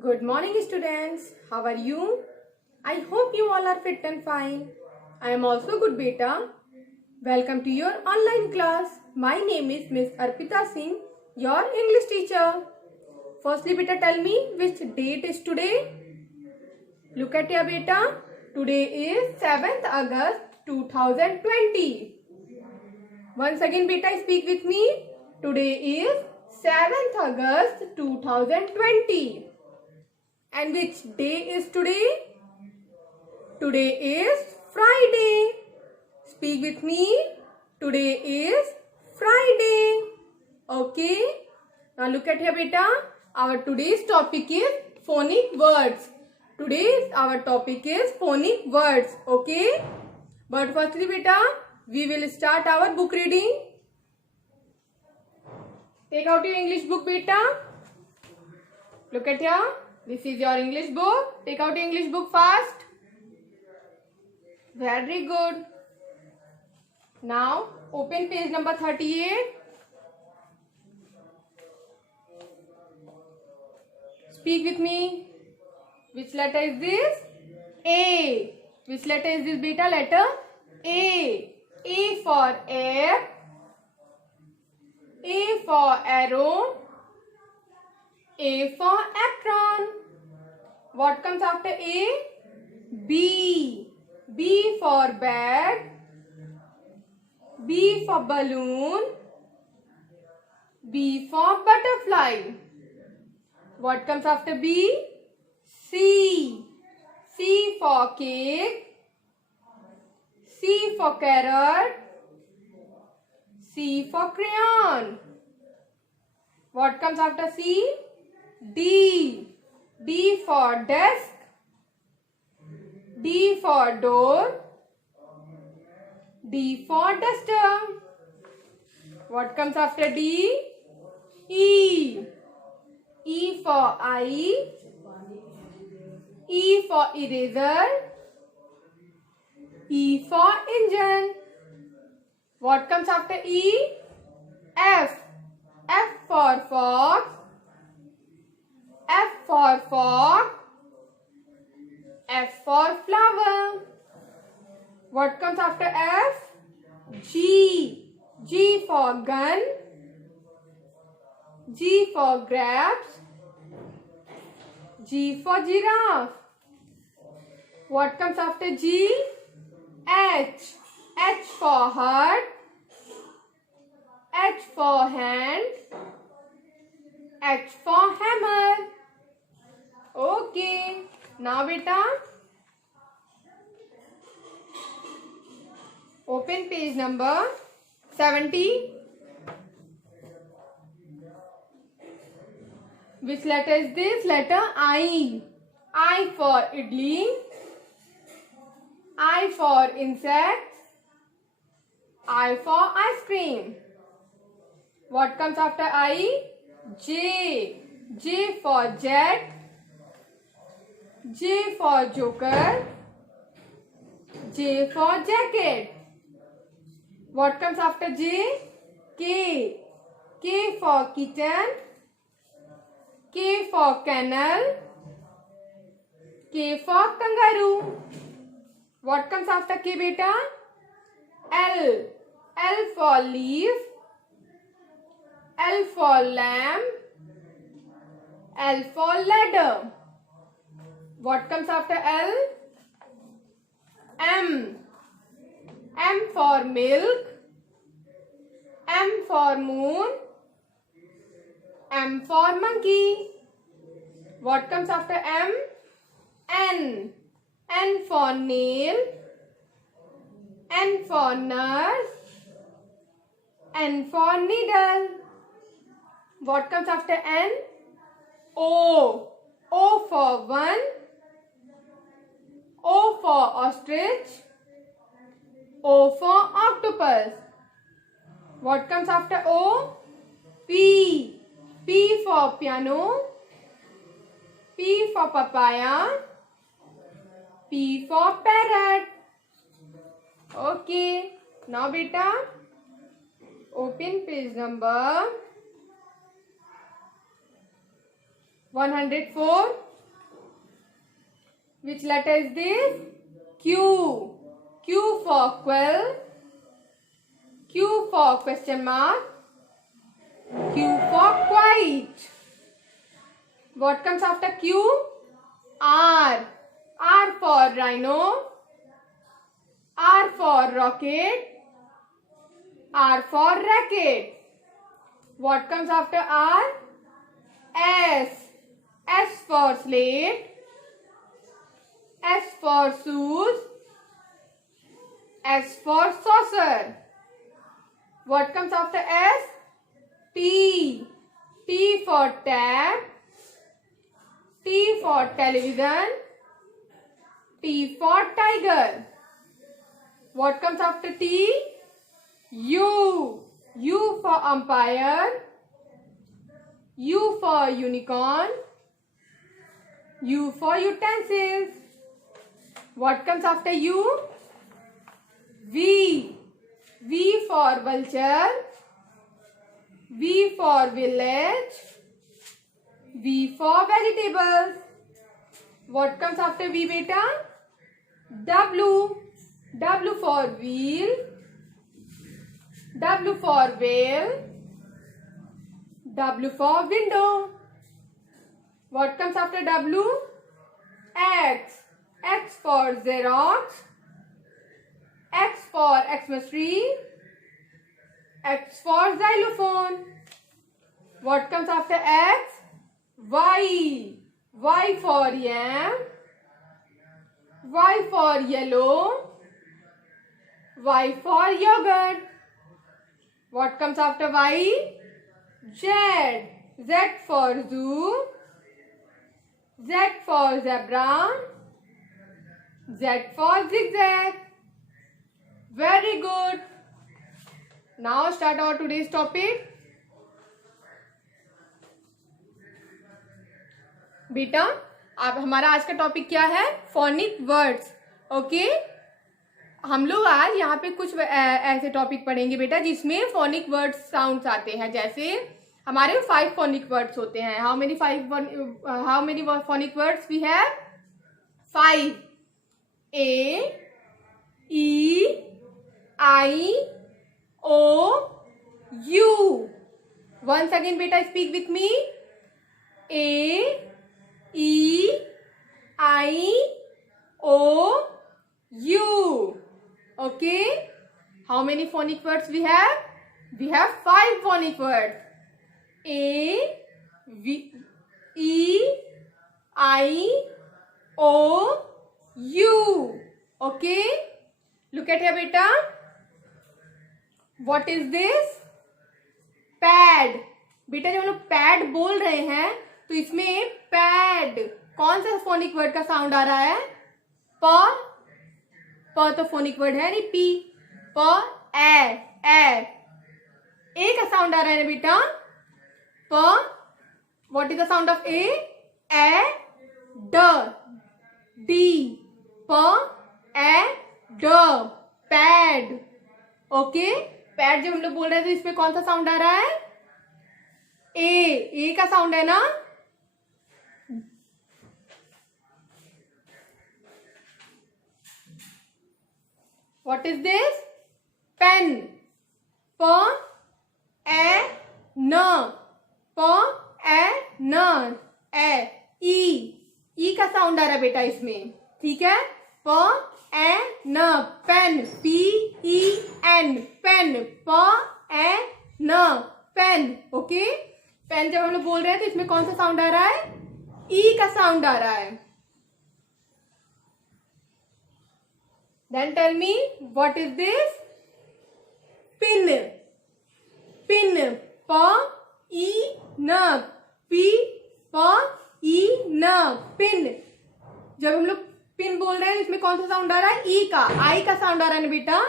Good morning, students. How are you? I hope you all are fit and fine. I am also good, beta. Welcome to your online class. My name is Miss Arpita Singh, your English teacher. Firstly, beta, tell me which date is today? Look at your beta. Today is 7th August 2020. Once again, beta, speak with me. Today is 7th August 2020. And which day is today? Today is Friday. Speak with me. Today is Friday. Okay. Now look at here, beta. Our today's topic is phonic words. Today our topic is phonic words. Okay. But firstly, beta, we will start our book reading. Take out your English book, beta. Look at here. This is your English book. Take out your English book fast. Very good. Now open page number 38. Speak with me. Which letter is this? A. Which letter is this, beta? Letter A. A for air. A for arrow. A for apron. What comes after A? B. B for bag. B for balloon. B for butterfly. What comes after B? C. C for cake. C for carrot. C for crayon. What comes after C? D. D for desk. D for door. D for duster. What comes after D? E. E for eye. E for eraser. E for engine. What comes after E? F. F for fox. F for fork. F for flower. What comes after F? G. G for gun. G for grapes. G for giraffe. What comes after G? H. H for heart. H for hand. H for hammer. Okay. Now, beta, open page number 70. Which letter is this? Letter I. I for idli. I for insects. I for ice cream. What comes after I? J. J for jet. J for joker. J for jacket. What comes after J? K. K for kitten. K for kennel. K for kangaroo. What comes after K, beta? L. L for leaf. L for lamb. L for ladder. What comes after L? M. M for milk. M for moon. M for monkey. What comes after M? N. N for nail. N for nurse. N for needle. What comes after N? O. O for one. O for ostrich. O for octopus. What comes after O? P. P for piano. P for papaya. P for parrot. Okay. Now, beta, open page number 104. Which letter is this? Q. Q for quill. Q for question mark. Q for quite. What comes after Q? R. R for rhino. R for rocket. R for racket. What comes after R? S. S for slate. S for shoes. S for saucer. What comes after S? T. T for tab. T for television. T for tiger. What comes after T? U. U for umpire. U for unicorn. U for utensils. What comes after U? V. V for vulture. V for village. V for vegetables. What comes after V, beta? W. W for wheel. W for whale. W for window. What comes after W? X. X for Xerox. X for Xmas tree. X for xylophone. What comes after X? Y. Y for yam. Y for yellow. Y for yogurt. What comes after Y? Z. Z for zoo. Z for zebra. Z for zigzag. Very good. Now start our today's topic. बेटा अब हमारा आज का topic क्या है? Phonic words. Okay, हम लोग आज यहाँ पे कुछ ऐसे टॉपिक पढ़ेंगे बेटा जिसमें फोनिक वर्ड्स साउंड्स आते हैं. जैसे हमारे 5 फोनिक वर्ड्स होते हैं. How many phonic words we have? 5. A, E, I, O, U. Once again beta speak with me. A, E, I, O, U. Okay. How many phonic words we have? We have 5 phonic words. A, E, I, O, U. Okay. Look at here beta. What is this? Pad. बेटा जब हम लोग pad बोल रहे हैं तो इसमें pad कौन सा फोनिक वर्ड का साउंड आ रहा है? प तो फोनिक वर्ड है नहीं, पी. प ए का साउंड आ रहा है ना बेटा. प. What is the sound of A? ड. डी. प ड. पैड. ओके. पैड जब हम लोग बोल रहे हैं तो इसमें कौन सा साउंड आ रहा है? ए का साउंड है ना. What is this? पेन. प न. प न. ई का साउंड आ रहा है बेटा इसमें. ठीक है. प न. Pen. P E N. Pen. प न. पेन. ओके. पेन जब हम लोग बोल रहे हैं तो इसमें कौन सा साउंड आ रहा है? ई का साउंड आ रहा है. Then tell me what is this? Pin. Pin. प ई न. पी प ई न. पिन. जब हम लोग पिन बोल रहे हैं इसमें कौन सा साउंड आ रहा है? ई का. आई का साउंड आ रहा है ना बेटा.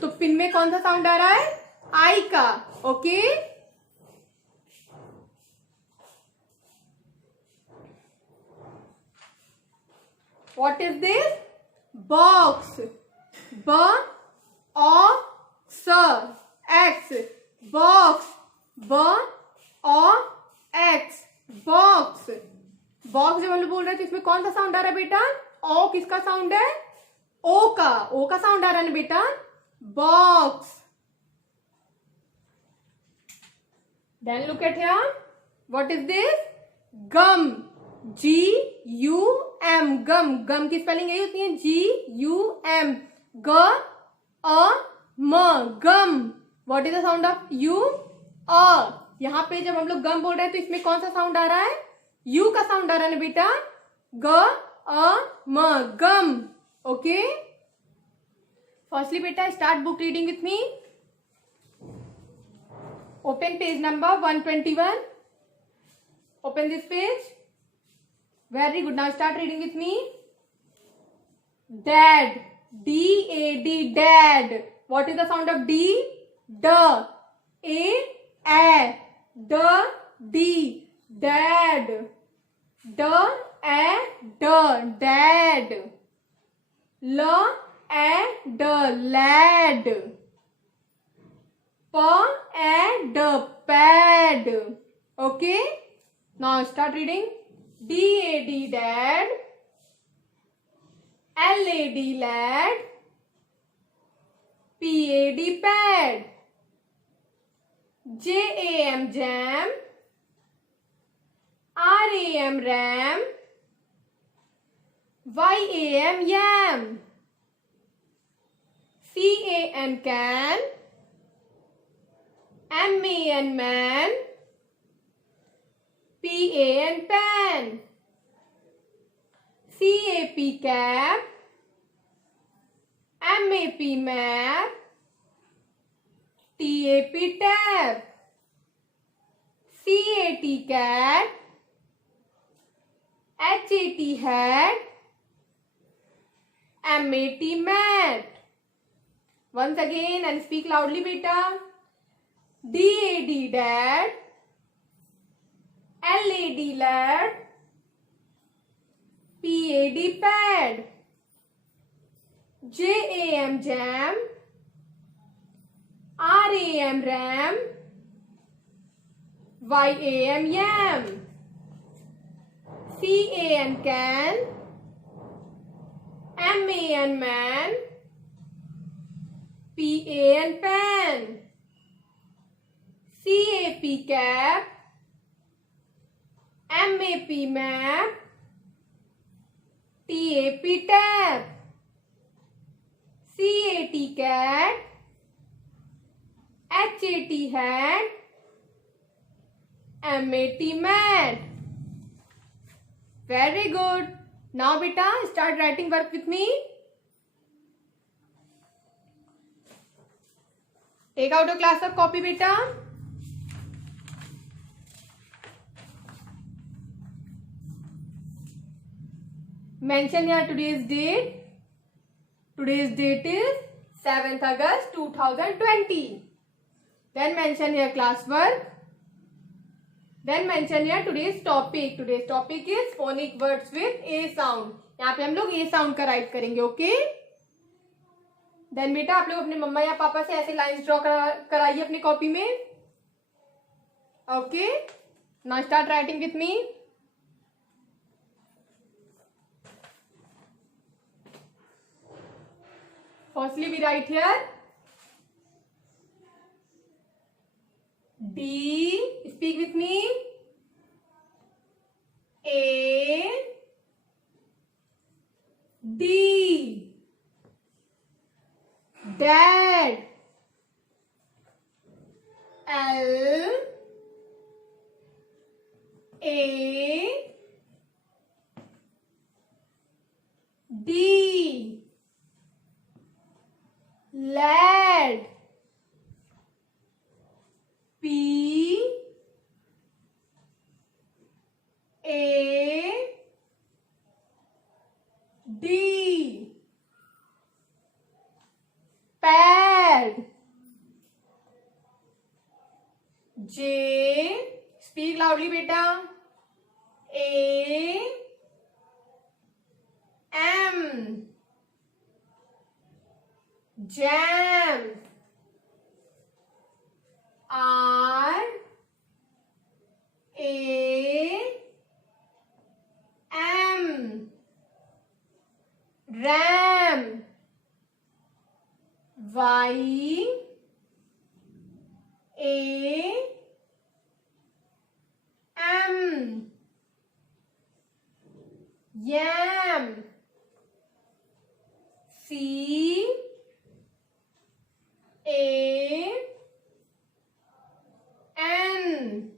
तो पिन में कौन सा साउंड आ रहा है? आई का. Okay. What is this? Box. B O X. Box. B O X. Box. Box जब हम लोग बोल रहे हैं तो इसमें कौन सा साउंड आ रहा है बेटा? ओ किसका साउंड है? ओ का साउंड आ रहा है ना बेटा, box. Then look at here, what is this? Gum, GUM, gum. Gum की स्पेलिंग यही होती है, GUM, ग अ म, gum. What is the sound of U? अ। यहां पे जब हम लोग गम बोल रहे हैं तो इसमें कौन सा साउंड आ रहा है? यू का साउंड आ रहा है ना बेटा, ग अ म, गम। ओके, फर्स्टली बेटा start book reading with me. Open page number 121. Open this page. Very good. Now start reading with me. Dad, DAD, dad. What is the sound of D? D. A, D, D, dad. D, A, D, dad. L, A, D, lad. P, A, D, pad. Okay. Now start reading. DAD, dad. LAD, lad. PAD, pad. JAM, jam. RAM, ram. YAM, yam. CAN, can. MAN, man. PAN, pan. CAP, cap. MAP, map. TAP, tab. CAT, cat. HAT, hat. MAT, mat. Once again and speak loudly beta. DAD, dad. LAD, lad. PAD, pad. JAM, jam. RAM, ram. YAM, yam. CAN, can. MAN, man. PAN, pan. CAP, cap. MAP, map. TAP, tab. CAT, cat. HAT, hat. MAT, mat. Very good. Now beta start writing work with me. Take out your class of copy beta. Mention here today's date. Today's date is 7th August 2020. Then mention here classwork. Then mention here today's topic. Today's topic is phonic words with A sound. यहाँ पे हम लोग A sound का right करेंगे, okay? Then बेटा आप लोग अपने मम्मा या पापा से ऐसे लाइंस ड्रॉ कराइए अपनी कॉपी में, okay? Now start writing with me. Firstly, we write here D. Speak with me. A. D. Dad. L. A. D. Lad. P. A. D. Pad. J. Speak loudly beta. A. M. Jam. R. A. Y A M yam. C A N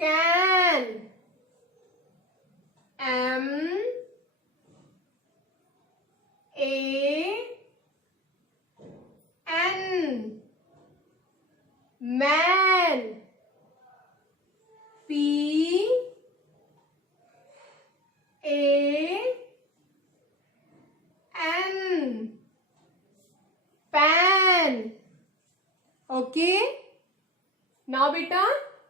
can. M A N man. P A N pan. Okay now बेटा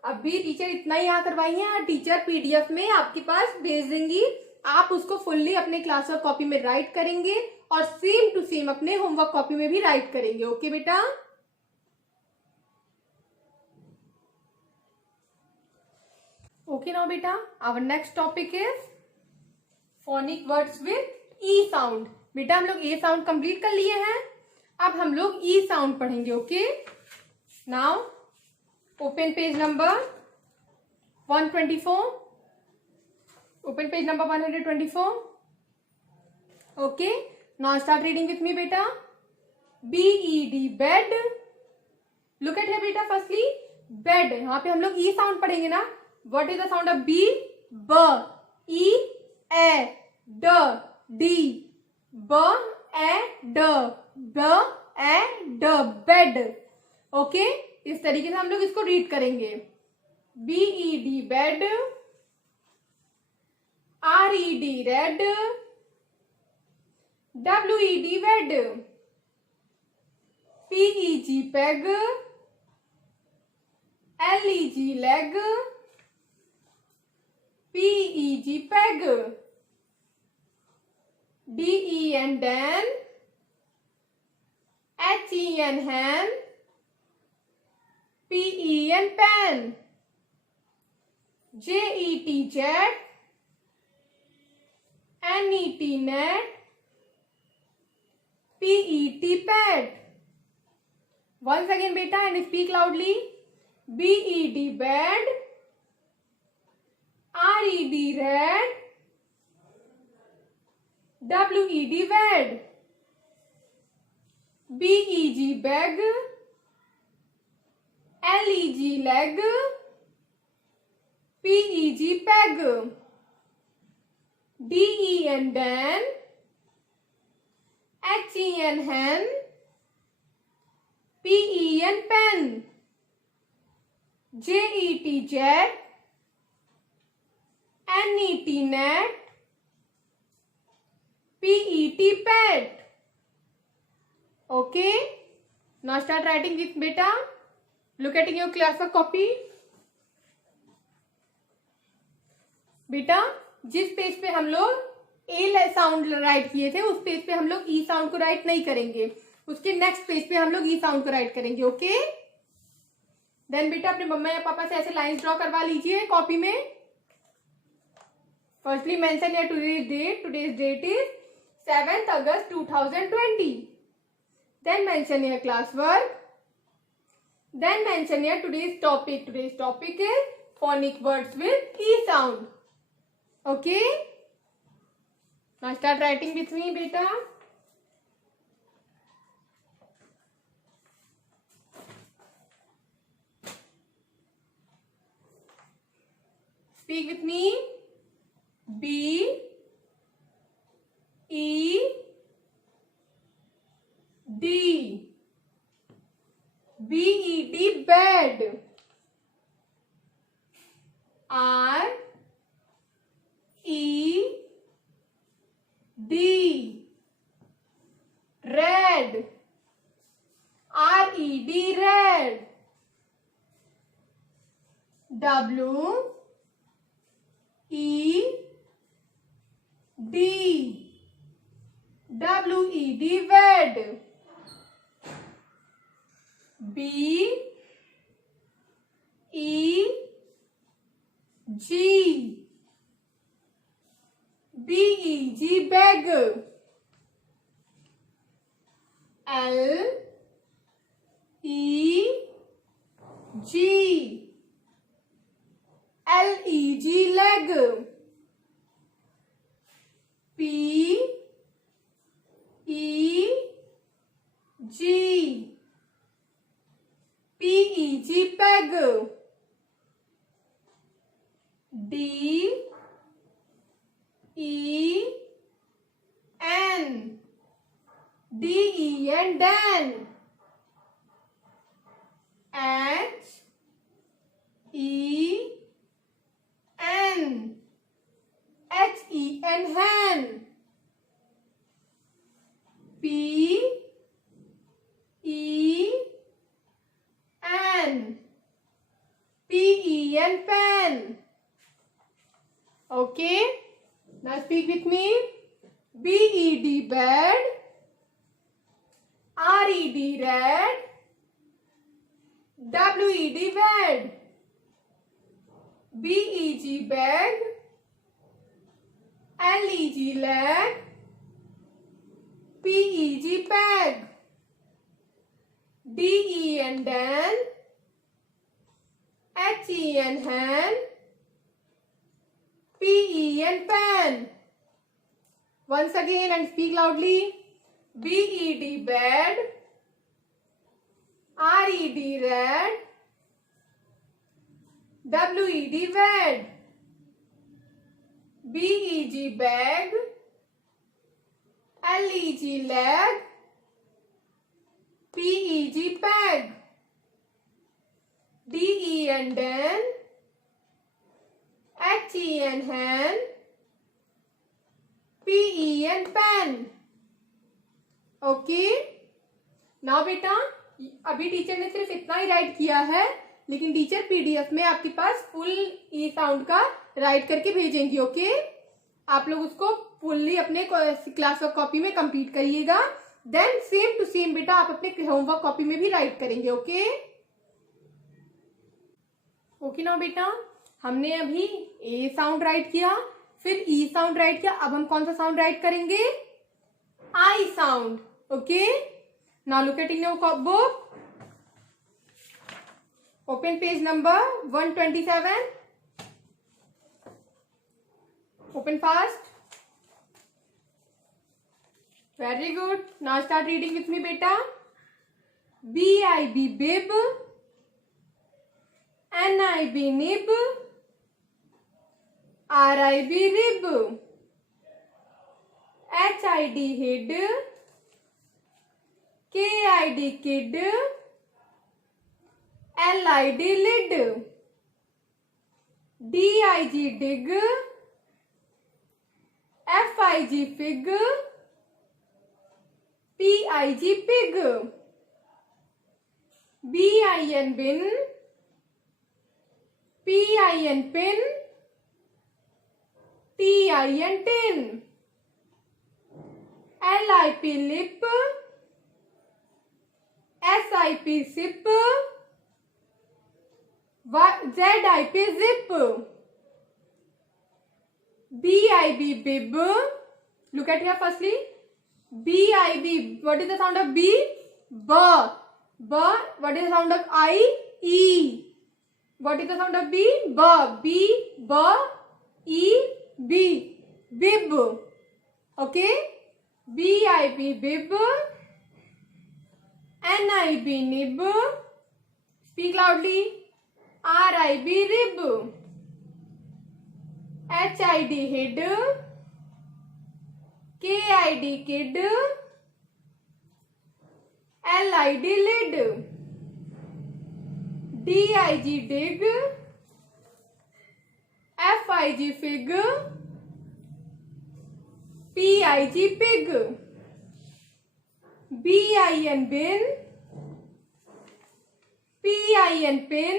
अभी teacher इतना ही यहाँ करवाई है, teacher PDF में आपके पास भेज देंगी, आप उसको फुल्ली अपने क्लास वर्क कॉपी में राइट करेंगे और सेम टू सेम अपने होमवर्क कॉपी में भी राइट करेंगे। ओके बेटा, ओके नाउ बेटा our next topic is phonic words with E sound. बेटा हम लोग ए साउंड कंप्लीट कर लिए हैं, अब हम लोग ई साउंड पढ़ेंगे। Okay now open page number 124, open page number 124। Okay now start reading with me बेटा। BED bed. Look at here बेटा, फर्स्टली बेड, यहाँ पे हम लोग ई साउंड पढ़ेंगे ना। What is the sound of B? ब। ई ए ड डी, ब ए ड, ब ए ड, बेड। ओके इस तरीके से हम लोग इसको रीड करेंगे। BED bed, RED red, WED wed, PEG peg, LEG leg, PEG peg, DEN den, HEN hen, PEN pen, JET jet, NET net, PET pad. Once again beta and speak loudly. BED bed, RED red, WED wed, BEG beg, LEG leg, PEG peg, DEN dan, HEN hen, PEN pen, JET jet, NET net, PET pet. Okay, now start writing with beta. Look at your class work copy. बेटा जिस page पे हम लोग ए sound right किए थे उस page पे हम लोग ई साउंड को राइट नहीं करेंगे, उसके नेक्स्ट पेज पे हम लोग ई साउंड को राइट करेंगे। ओके देन बेटा अपने मम्मा या पापा से ऐसे लाइंस ड्रॉ करवा लीजिए कॉपी में। Firstly mention your today's date, today's date is 7th August 2020। Then mention your class work, then mention your today's topic, today's topic is phonic words with e sound। Okay, now start writing with me beta। Speak with me। B E D, BED bed, R E D red, RED red, WED WED wed, BEG BEG beg, L E G. Leg. leg. P E G. Peg. D E N. Dan. H E N. Hen. P E N. Pen. Okay, now speak with me. BED bed. RED red. WED bed. BEG bag. LEG leg. PEG peg. DEN dan. HEN hen. PEN pen. Once again and speak loudly. BED bed. RED red. WED wed. BEG bag. LEG leg. PEG peg. DEN den. HEN hen. PEN pen. Okay now बेटा अभी teacher ने सिर्फ इतना ही right किया है, लेकिन teacher PDF में आपके पास फुल ई साउंड का राइट करके भेजेंगी। ओके, आप लोग उसको फुल्ली अपने क्लास वर्क कॉपी में कंप्लीट करिएगा। देन सेम टू सेम बेटा आप अपने होमवर्क कॉपी में भी राइट करेंगे। ओके ओके नाउ बेटा हमने अभी ए साउंड राइट किया, फिर ई साउंड राइट किया। अब हम कौन सा साउंड राइट करेंगे? I sound. Okay now look at in your book, open page number 127. Open fast. Very good. Now start reading with me beta. BIB bib. NIB nib. RIB rib. HID hid. KID kid. LID lid. DIG dig. FIG fig. PIG pig. BIN bin. PIN pin. TIN tin. LIP lip. SIP sip. ZIP zip. BIB bib. Look at here firstly. BIB. What is the sound of B? B. B. What is the sound of I? E. What is the sound of B? B. B. B. E. B. Bib. Okay. BIB bib. NIB nib. Speak loudly. RIB rib. HID hid. KID kid. LID lid. DIG dig. FIG fig. PIG pig. BIN bin. PIN pin.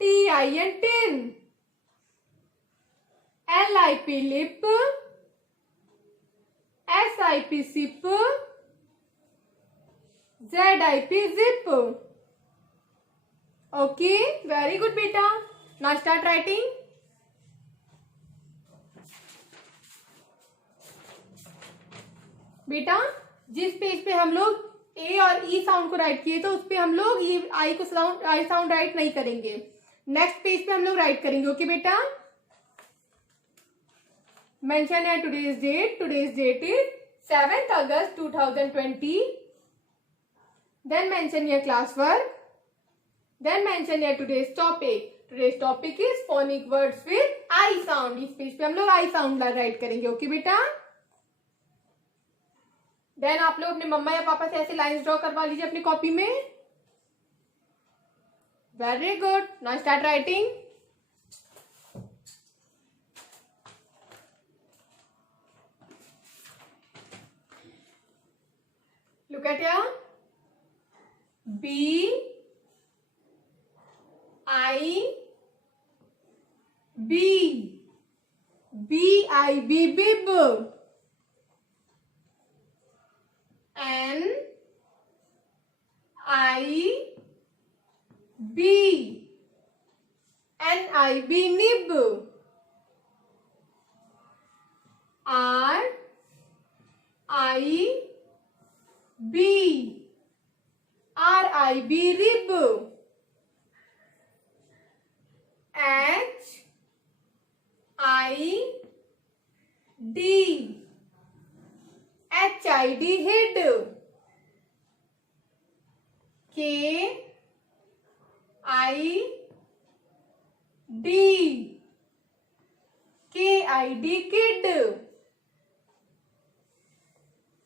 TIN tin. LIP lip. SIP sip. ZIP zip. Okay, very good beta. Now start writing. बेटा जिस page पे हम लोग ए और ई sound को right किए तो उस पे हम लोग ये आई साउंड राइट नहीं करेंगे, नेक्स्ट पेज पे हम लोग राइट करेंगे। ओके बेटा, मेंशन है today's date is 7th August 2020. Then mention your class work. Then mention your today's topic. Today's topic is phonic words with I sound. इस page पे हम लोग I sound राइट करेंगे। ओके बेटा, then आप लोग अपने मम्मा या पापा से ऐसे लाइंस ड्रॉ करवा लीजिए अपनी कॉपी में। Very good, now start writing. Look at here, B I B bib, N I B nib, R I B rib, H I D head, K I D kid,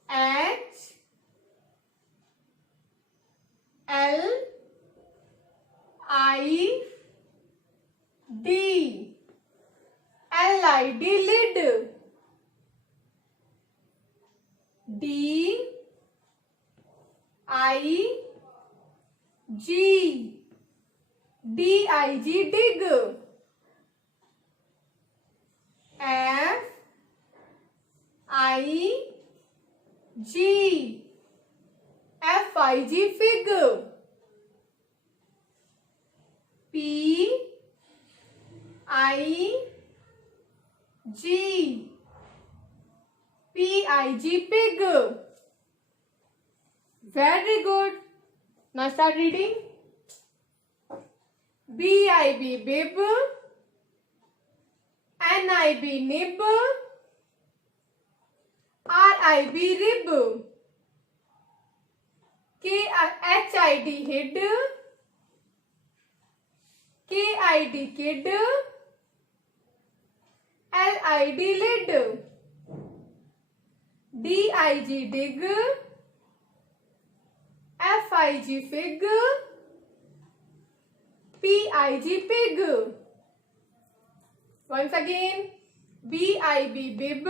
H L I D lid, D I G dig, F I G fig, P I G pig. Very good. Now start reading. B bib, NIB nib, RIB rib, HID head, KID kid, LID lid, DIG dig, FIG fig, PIG pig. Once again, BIB bib,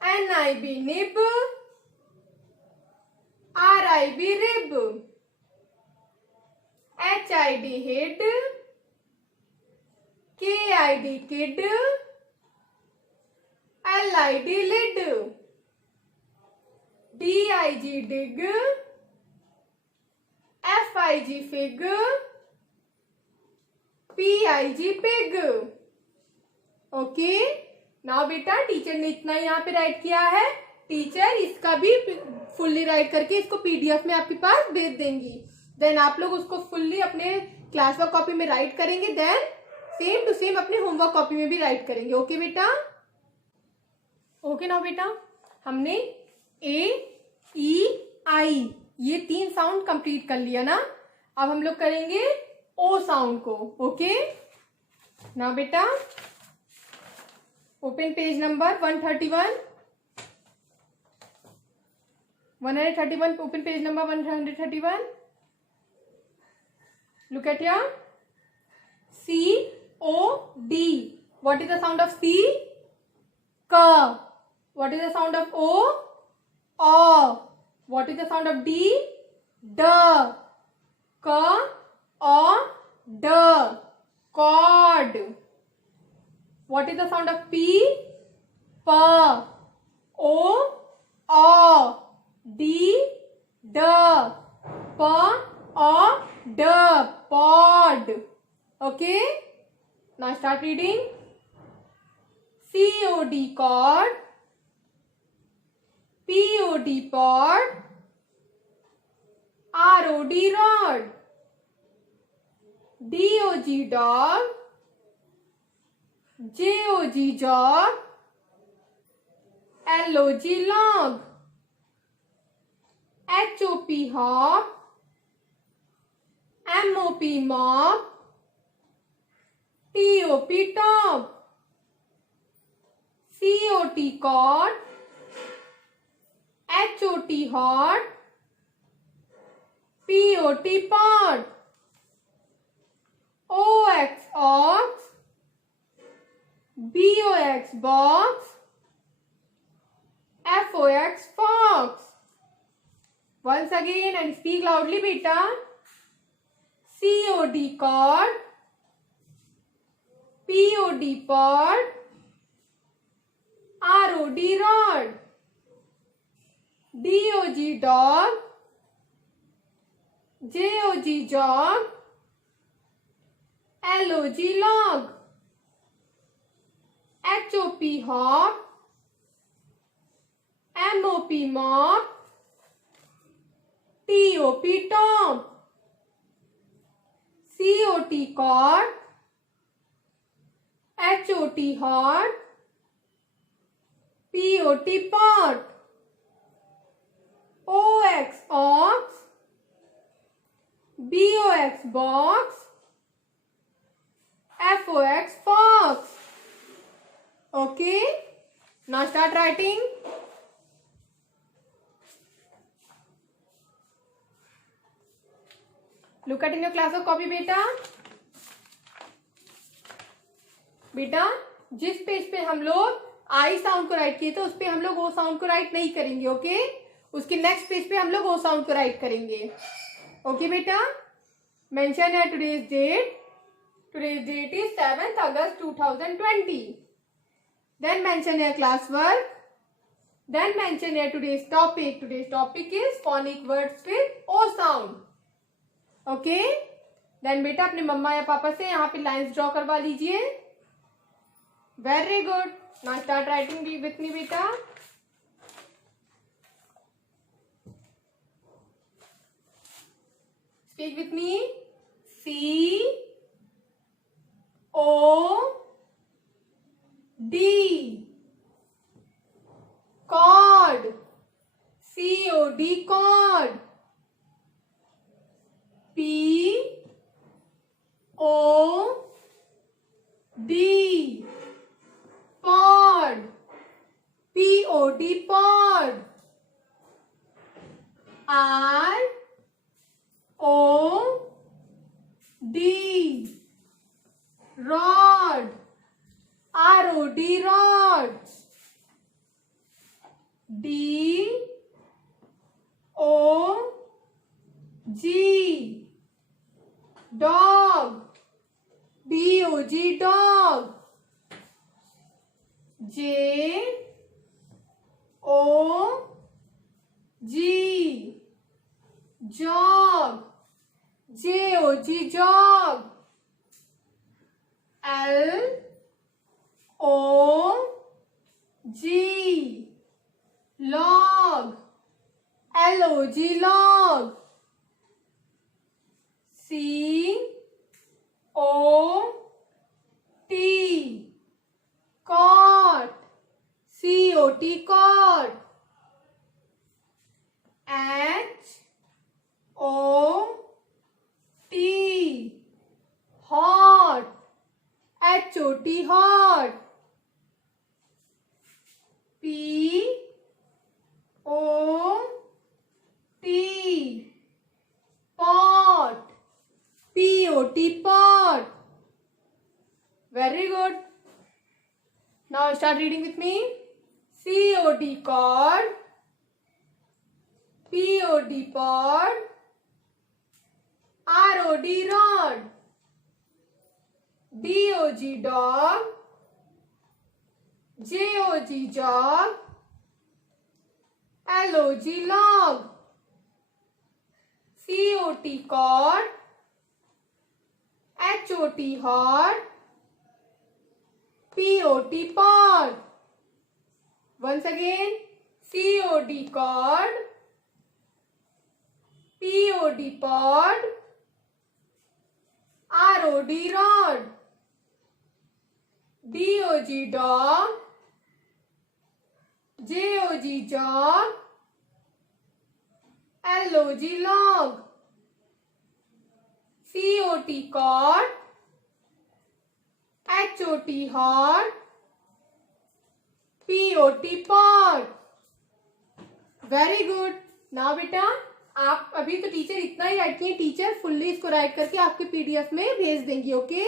NIB nib, RIB rib, HID head, KID kid, LID lid, DIG dig, FIG fig, PIG pig. Okay, now बेटा teacher ने इतना यहाँ पे right किया है, teacher इसका भी fully right करके इसको पीडीएफ में आपके पास भेज देंगी। देन आप लोग उसको फुल्ली अपने क्लास वर्क कॉपी में राइट करेंगे, देन सेम टू सेम अपने होमवर्क कॉपी में भी राइट करेंगे। ओके बेटा, ओके नाउ बेटा हमने ए ई आई ये 3 साउंड कंप्लीट कर लिया ना। अब हम लोग करेंगे ओ साउंड को। ओके नाउ बेटा open page number 131, open page number 131. Look at here. C-O-D. What is the sound of C? K. What is the sound of O? O. What is the sound of D? D. K. O. D. Cord. What is the sound of P? P. O. O. D. D. P. O. D. Pod. Okay. Now start reading. C-O-D cord. POD pod, ROD rod, DOG dog, JOG jog, LOG log, HOP hop, MOP mop, TOP top, COT cot, HOT hot, POT pot, OX ox, BOX box, FOX fox. Once again and speak loudly beta. COD cod, POD pod, ROD rod, DOG dog, JOG jog, LOG log, HOP hop, MOP mop, TOP top, COT cot, HOT hot, POT pot, OX ox, BOX box, FOX fox. Okay, now start writing. Look at in your class of copy बेटा. बेटा जिस page पे हम लोग I sound को right किए थे उस पे हम लोग ओ साउंड को राइट नहीं करेंगे. ओके, उसके नेक्स्ट पेज पे हम लोग ओ साउंड को राइट करेंगे. ओके बेटा, मेंशन है today's date. Today's date is 7th August 2020. Then mention है क्लास वर्क. देन मेंशन है today's topic. Today's topic is phonic words with O sound. Okay, then बेटा अपने मम्मा या पापा से यहाँ पे लाइंस ड्रॉ करवा लीजिए. Very good. Now start writing with me बेटा. Speak with me. COD cod. COD cod. POD pod. POD pod. ROD rod. ROD rod. DOG dog. DOG dog. JOG jog. JOG jog. LOG log. LOG log. COT cot. COT cot. HOT hot. HOT hot. POT pot. POT pot. Very good. Now start reading with me. COD cod. POD pod. ROD rod. DOG dog. JOG jog. LOG log. COT cot. HOT hot. POT pot. Once again, COD cord, POD pod, ROD rod, DOG dog, JOG jog, LOG log, COT cot, HOT hot, POT pot. Very good. Now बेटा आप अभी तो teacher इतना ही right किए, teacher fully इसको right करके आपके PDF में भेज देंगी. ओके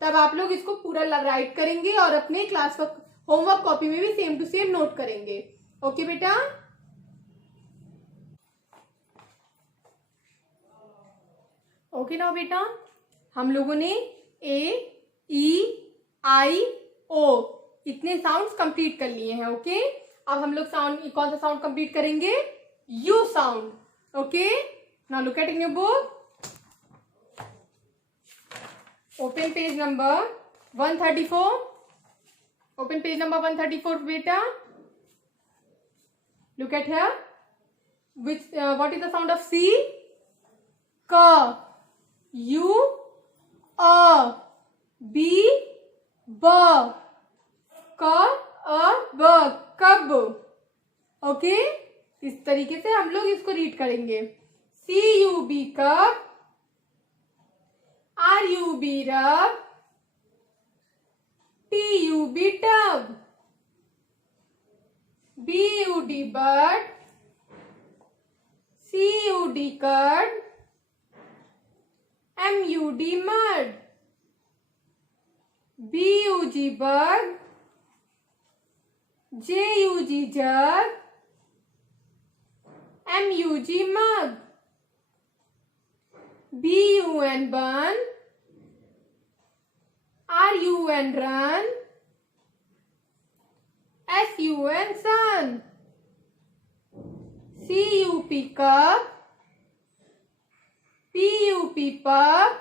तब आप लोग इसको पूरा राइट करेंगे और अपने क्लास वर्क होमवर्क कॉपी में भी सेम टू सेम नोट करेंगे. ओके बेटा. ओके नाउ बेटा हम लोगों ने ए ई आई ओ इतने साउंड्स कंप्लीट कर लिए हैं. ओके अब हम लोग साउंड कौन सा साउंड कंप्लीट करेंगे? You sound. Okay now look at in your book. Open page number 134. Open page number 134 बेटा. Look at here. which what is the sound of C? K. U A B B. K A B. कब. Okay इस तरीके से हम लोग इसको read करेंगे. CUB कब, RUB रब, TUB tub, BUD but, CUD कड, MUD mud, BUG bug, JUG जग, MUG मग, BUN बन, RUN रन, SUN सन, CUP कप, PUP पप,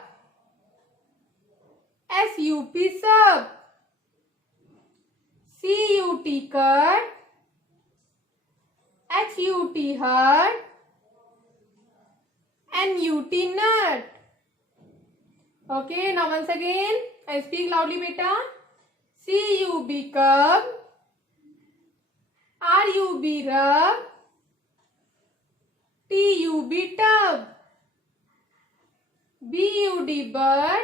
SUP सब, CUT कट, HUT हट, NUT nut. Okay, now once again I speak loudly beta. CUB cub, RUB rub, TUB tub, BUD bud,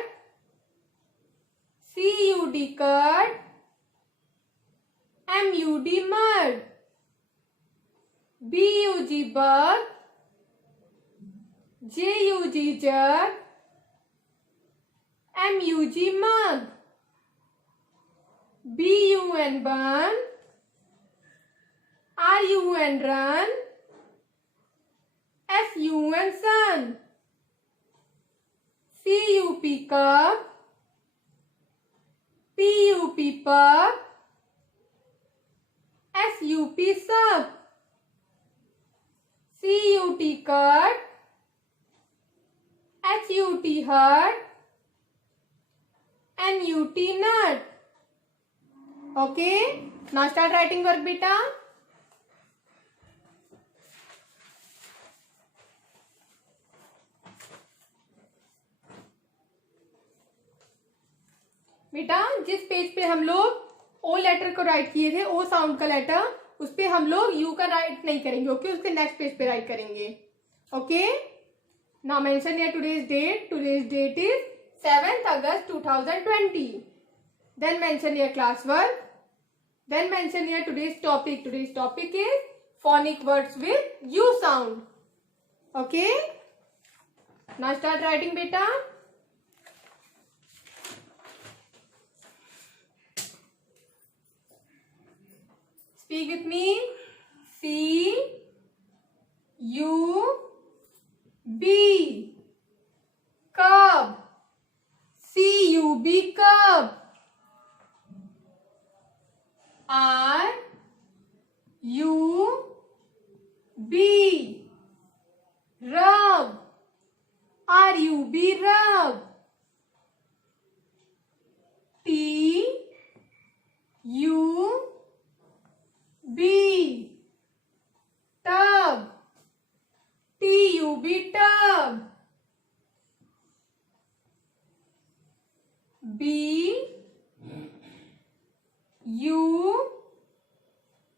CUD cut, MUD mud, BUG bug, JUG jug, MUG mug, BUN bun, RUN run, SUN sun, CUP cup, PUP pup, SUP sub, CUT cut, HUT hut, NUT nut. Okay, now start writing work beta. बेटा जिस page पे हम लोग ओ letter को right किए थे, ओ sound का letter, उस पे हम लोग यू का राइट नहीं करेंगे. ओके उसके नेक्स्ट पेज पे राइट करेंगे. Okay now mention here today's date. Today's date is 7th August 2020. Then mention your class work. Then mention your today's topic. Today's topic is phonic words with U sound. Okay. Now start writing beta. Speak with me. C U B cub. CUB cub. RUB rub. RUB rub. TUB B U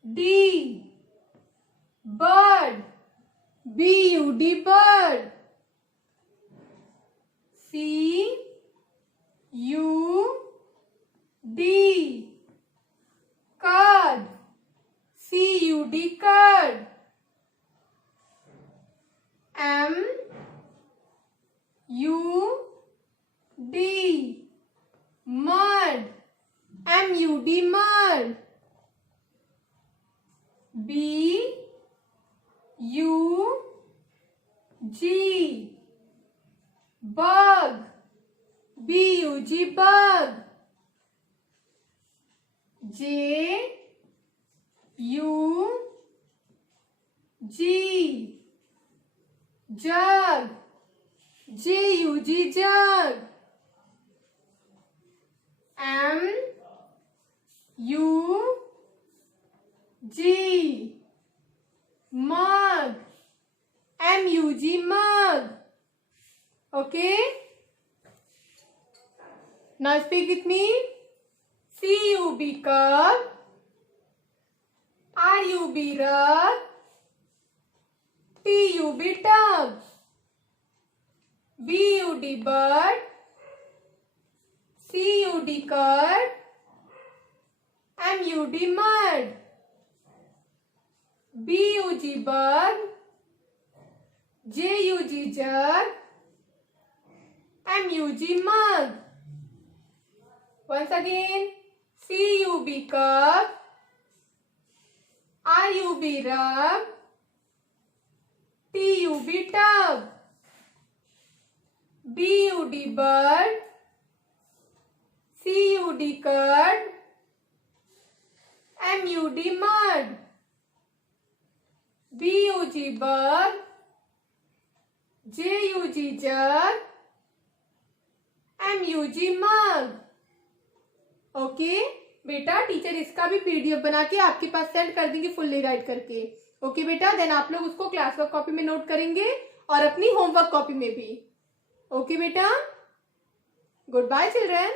D bird. B U D bird. C U D curd. C U D curd. M U D mud. M U D mud. B U G bug. B U G bug. J U G jug. J U G jug. M U G mug. M U G mug. Okay? Now speak with me. C U B cup. R U B rug. T U B tub. B U D bird. C U D curd. M U D mud. B U G bug. J U G jug. M U G mug. Once again. C U B cup. R U B rug. T U B tub. B U D bird. C U D curd. M U D mud. B U G bug. J U G jug. M U G mug. Okay बेटा, teacher इसका भी PDF बना के आपके पास send कर देंगे fully right करके. Okay बेटा, देन आप लोग उसको क्लास वर्क कॉपी में नोट करेंगे और अपनी होमवर्क कॉपी में भी. ओके बेटा, गुड बाय चिल्ड्रन.